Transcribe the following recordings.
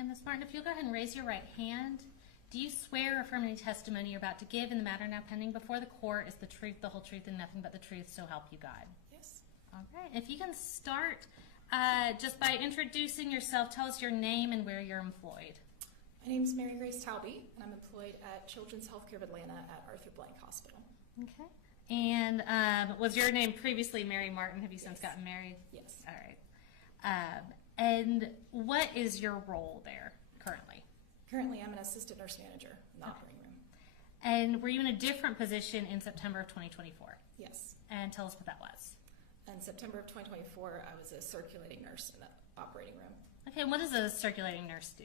And Ms. Martin, if you'll go ahead and raise your right hand, do you swear or affirm any testimony you're about to give in the matter now pending before the court is the truth, the whole truth, and nothing but the truth, so help you God? Yes. All right. If you can start just by introducing yourself, tell us your name and where you're employed. My name is Mary Grace Talby, and I'm employed at Children's Healthcare of Atlanta at Arthur Blank Hospital. Okay. And was your name previously Mary Martin? Have you since gotten married? Yes. All right. And what is your role there currently? Currently, I'm an assistant nurse manager in the operating room. And were you in a different position in September of 2024? Yes. And tell us what that was. In September of 2024, I was a circulating nurse in the operating room. Okay, and what does a circulating nurse do?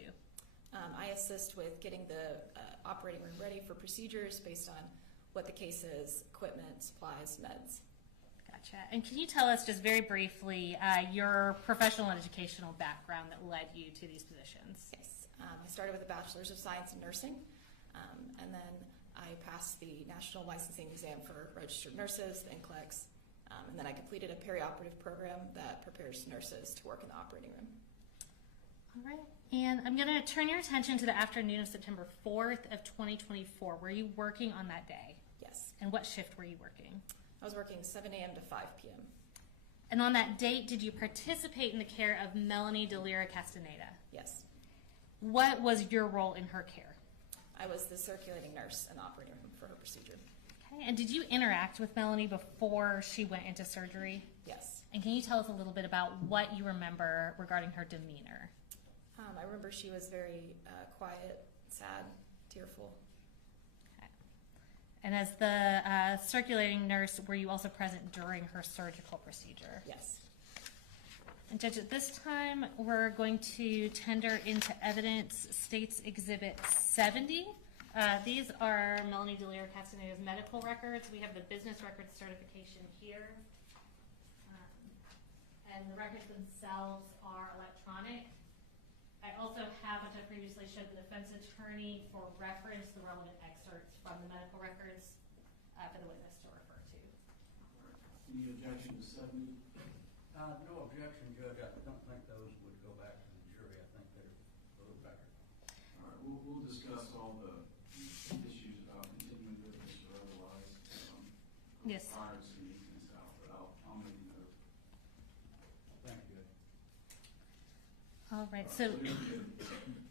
I assist with getting the operating room ready for procedures based on what the case is, equipment, supplies, meds. Gotcha. And can you tell us just very briefly your professional and educational background that led you to these positions? Yes. I started with a Bachelor's of Science in Nursing, and then I passed the National Licensing Exam for Registered Nurses, the NCLEX, and then I completed a perioperative program that prepares nurses to work in the operating room. All right. And I'm going to turn your attention to the afternoon of September 4th of 2024. Were you working on that day? Yes. And what shift were you working? I was working 7 a.m. to 5 p.m. And on that date, did you participate in the care of Melanie Delira Castaneda? Yes. What was your role in her care? I was the circulating nurse in the operating room for her procedure. Okay. And did you interact with Melanie before she went into surgery? Yes. And can you tell us a little bit about what you remember regarding her demeanor? I remember she was very quiet, sad, tearful. Okay. And as the circulating nurse, were you also present during her surgical procedure? Yes. And Judge, at this time, we're going to tender into evidence State's Exhibit 70. These are Melanie Delira Castaneda's medical records. We have the business records certification here. And the records themselves are electronic. I also have, which I previously showed the defense attorney for reference, the relevant excerpts from the medical records for the witness to refer to. Any objection to 70? No objection, Judge. I don't think those would go back to the jury. I think they're a little better. All right, we'll discuss all the issues about continuing witness or otherwise. Yes. Prior to meeting this out, but I'll make a note. Thank you, Judge. All right, so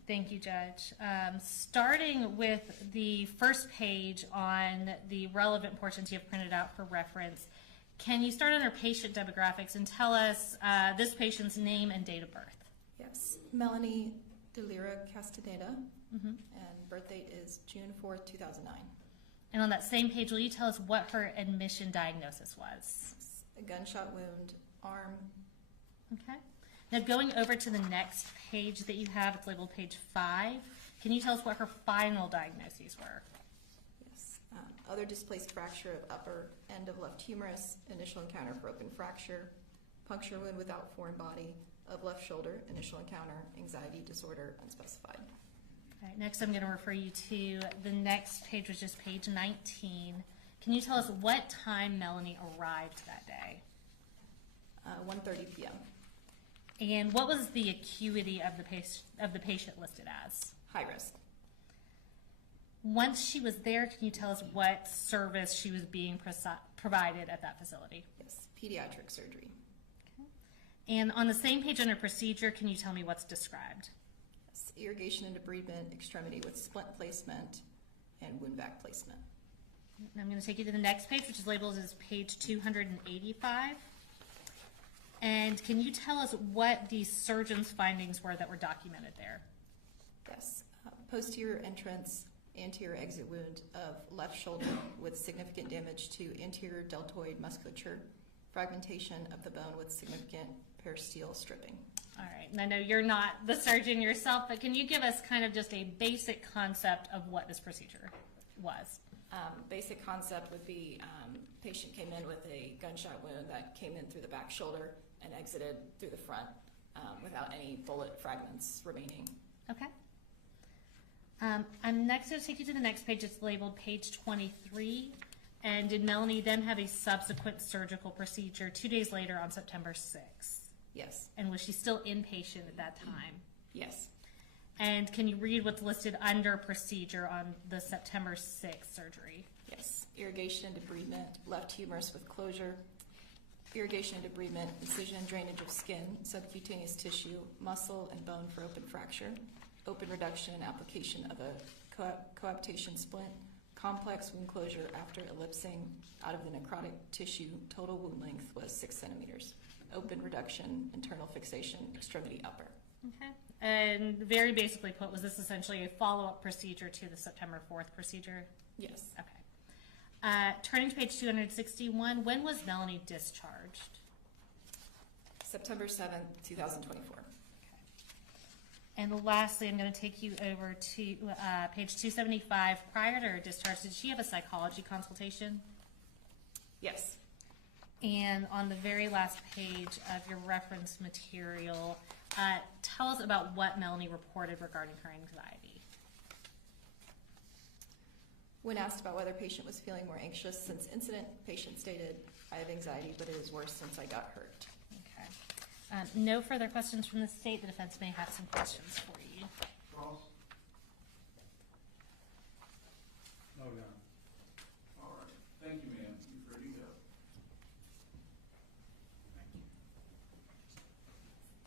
thank you, Judge. Starting with the first page on the relevant portions you have printed out for reference, can you start under patient demographics and tell us this patient's name and date of birth? Yes. Melanie Delira Castaneda, and birth date is June 4th, 2009. And on that same page, will you tell us what her admission diagnosis was? A gunshot wound, arm. Okay. Now going over to the next page that you have, it's labeled page 5. Can you tell us what her final diagnoses were? Yes. Other displaced fracture of upper end of left humerus, initial encounter for open fracture, puncture wound without foreign body of left shoulder, initial encounter, anxiety disorder, unspecified. All right, next I'm going to refer you to the next page, which is page 19. Can you tell us what time Melanie arrived that day? 1:30 p.m. And what was the acuity of the patient listed as? High risk. Once she was there, can you tell us what service she was being provided at that facility? Yes. Pediatric surgery. Okay. And on the same page under procedure, can you tell me what's described? Yes. Irrigation and debridement extremity with splint placement and wound vac placement. And I'm going to take you to the next page, which is labeled as page 285. And can you tell us what the surgeon's findings were that were documented there? Yes. Posterior entrance, anterior exit wound of left shoulder with significant damage to anterior deltoid musculature, fragmentation of the bone with significant peristeel stripping. All right, and I know you're not the surgeon yourself, but can you give us kind of just a basic concept of what this procedure was? Basic concept would be patient came in with a gunshot wound that came in through the back shoulder and exited through the front without any bullet fragments remaining. Okay. I'm next going to take you to the next page. It's labeled page 23. And did Melanie then have a subsequent surgical procedure 2 days later on September 6th? Yes. And was she still inpatient at that time? Yes. And can you read what's listed under procedure on the September 6th surgery? Yes, irrigation and debridement, left humerus with closure, irrigation and debridement, incision and drainage of skin, subcutaneous tissue, muscle, and bone for open fracture, open reduction and application of a coaptation splint, complex wound closure after ellipsing out of the necrotic tissue, total wound length was 6 centimeters, open reduction, internal fixation, extremity upper. Okay. And very basically put, was this essentially a follow-up procedure to the September 4th procedure? Yes. Okay. Turning to page 261, when was Melanie discharged? September 7th, 2024. And lastly, I'm going to take you over to page 275. Prior to her discharge, did she have a psychology consultation? Yes. And on the very last page of your reference material, tell us about what Melanie reported regarding her anxiety. When asked about whether patient was feeling more anxious since incident, patient stated, "I have anxiety, but it is worse since I got hurt." Okay. No further questions from the state. The defense may have some questions for you.